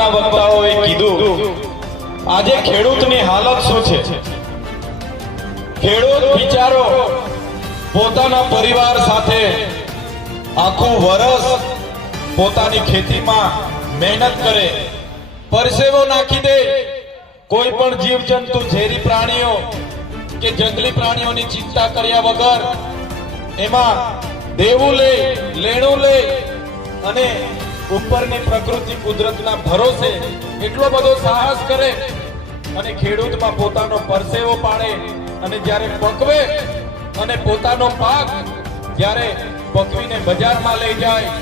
આગળના વક્તાઓએ કીધું, આજે ખેડૂતની હાલત શું છે? ખેડૂત બિચારો પોતાના પરિવાર સાથે આખું વરસ પોતાની ખેતીમાં મહેનત કરે, પરસેવો નાખી દે. કોઈ પણ જીવજંતુ, ઝેરી પ્રાણીઓ કે જંગલી પ્રાણીઓની ચિંતા કર્યા વગર એમાં દેવું લે, લેણું લે અને ઉપરની પ્રકૃતિ કુદરતના ભરોસે એટલો બધો સાહસ કરે અને ખેડૂતમાં પોતાનો પરસેવો પાડે અને જ્યારે પકવે અને પોતાનો પાક જ્યારે પકવીને બજારમાં લઈ જાય,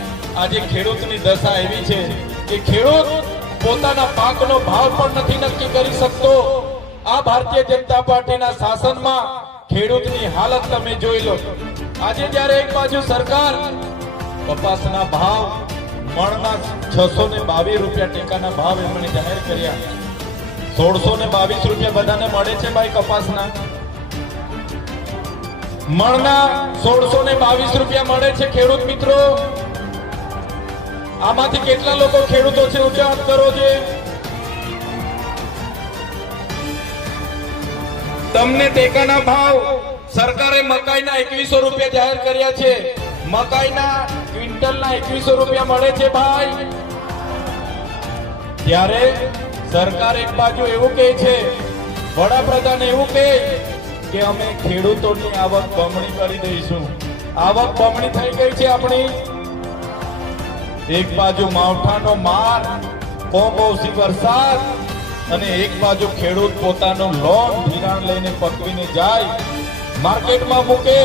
આજે ખેડૂતની દશા એવી છે કે ખેડૂત પોતાના પાકનો ભાવ પણ નથી નક્કી કરી શકતો. આ ભારતીય જનતા પાર્ટીના શાસનમાં ખેડૂતની હાલત તમે જોઈ લો. આજે જ્યારે એક બાજુ સરકાર કપાસના ભાવ મણના છસો ને બાવીસ રૂપિયા ટેકાના ભાવ એમણે જાહેર કર્યા. સોળસો ને બાવીસ રૂપિયા બધાને મળે છે ભાઈ કપાસના. મણના સોળસો ને બાવીસ રૂપિયા મળે છે ખેડૂત મિત્રો. આમાંથી કેટલા લોકો ખેડૂતો છે ઊંચો હાથ કરો છે તમને ટેકાના ભાવ સરકારે મકાઈના એકવીસો રૂપિયા જાહેર કર્યા છે. મકાઈના ક્વિન્ટલના એકવીસો રૂપિયા મળે છે ભાઈ. ત્યારે સરકાર એક બાજુ એવું કહે છે, વડાપ્રધાન એવું કહે કે અમે ખેડૂતોની આવક બમણી કરી દઈશું. આવક બમણી થઈ ગઈ છે આપણી. એક બાજુ માવઠાનો માર કોમોસી વરસાદ અને એક બાજુ ખેડૂત પોતાનું લોન ધિરાણ લઈને પકવીને જાય. માર્કેટમાં મૂકે.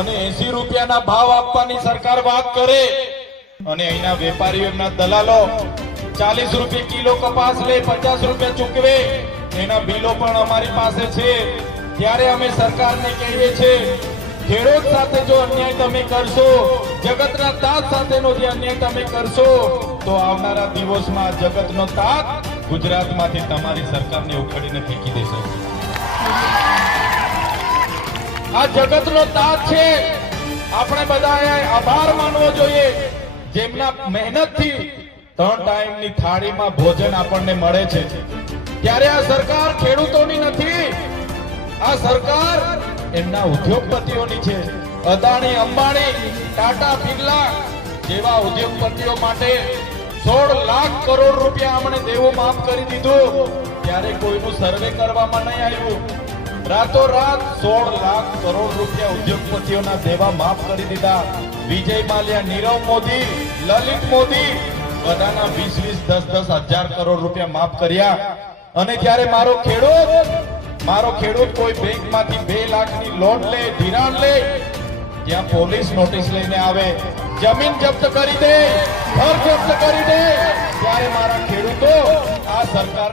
અને એસી રૂપિયાના ભાવ આપવાની સરકાર વાત કરે. અને અહીંના વેપારીઓ એમના દલાલો ચાલીસ રૂપિયા કિલો કપાસ લે, પચાસ રૂપિયા ચૂકવે. એના બિલો પણ અમારી પાસે છે. ત્યારે અમે સરકારને કહીએ છીએ, ખેડૂત સાથે જો અન્યાય તમે કરશો, જગતના તાત સાથેનો જે અન્યાય તમે કરશો, તો આવનારા દિવસમાં જગતનો તાત ગુજરાતમાંથી તમારી સરકારને ઉખડીને ફેંકી દેશે. આ જગતનો તાત છે. આપણે બધાએ આભાર માનવો જોઈએ. જેમના મહેનતથી ત્રણ ટાઈમની થાળીમાં ભોજન આપણને મળે છે. ત્યારે આ સરકાર ખેડૂતોની નથી. આ સરકાર એમના ઉદ્યોગપતિઓની છે. અદાણી, અંબાણી, ટાટા, બિરલા જેવા ઉદ્યોગપતિઓ માટે સોળ લાખ કરોડ રૂપિયા અમને દેવું માફ કરી દીધું. ત્યારે કોઈનું સર્વે કરવામાં નહીં આવ્યું. રાતોરાત સોળ લાખ કરોડ રૂપિયા ઉદ્યોગપતિઓના દેવા માફ કરી દીધા. વિજય માલ્યા, નીરવ મોદી, લલિત મોદી, બધાના વીસ વીસ, દસ દસ હજાર કરોડ રૂપિયા માફ કર્યા. અને જ્યારે મારો ખેડૂત મારો ખેડૂત કોઈ બેંકમાંથી બે લાખની લોન લે, ધિરાણ લે, ત્યાં પોલીસ નોટિસ લઈને આવે. જમીન જપ્ત કરી દે, ઘર જપ્ત કરી દે. ત્યારે મારા ખેડૂતો આ સરકાર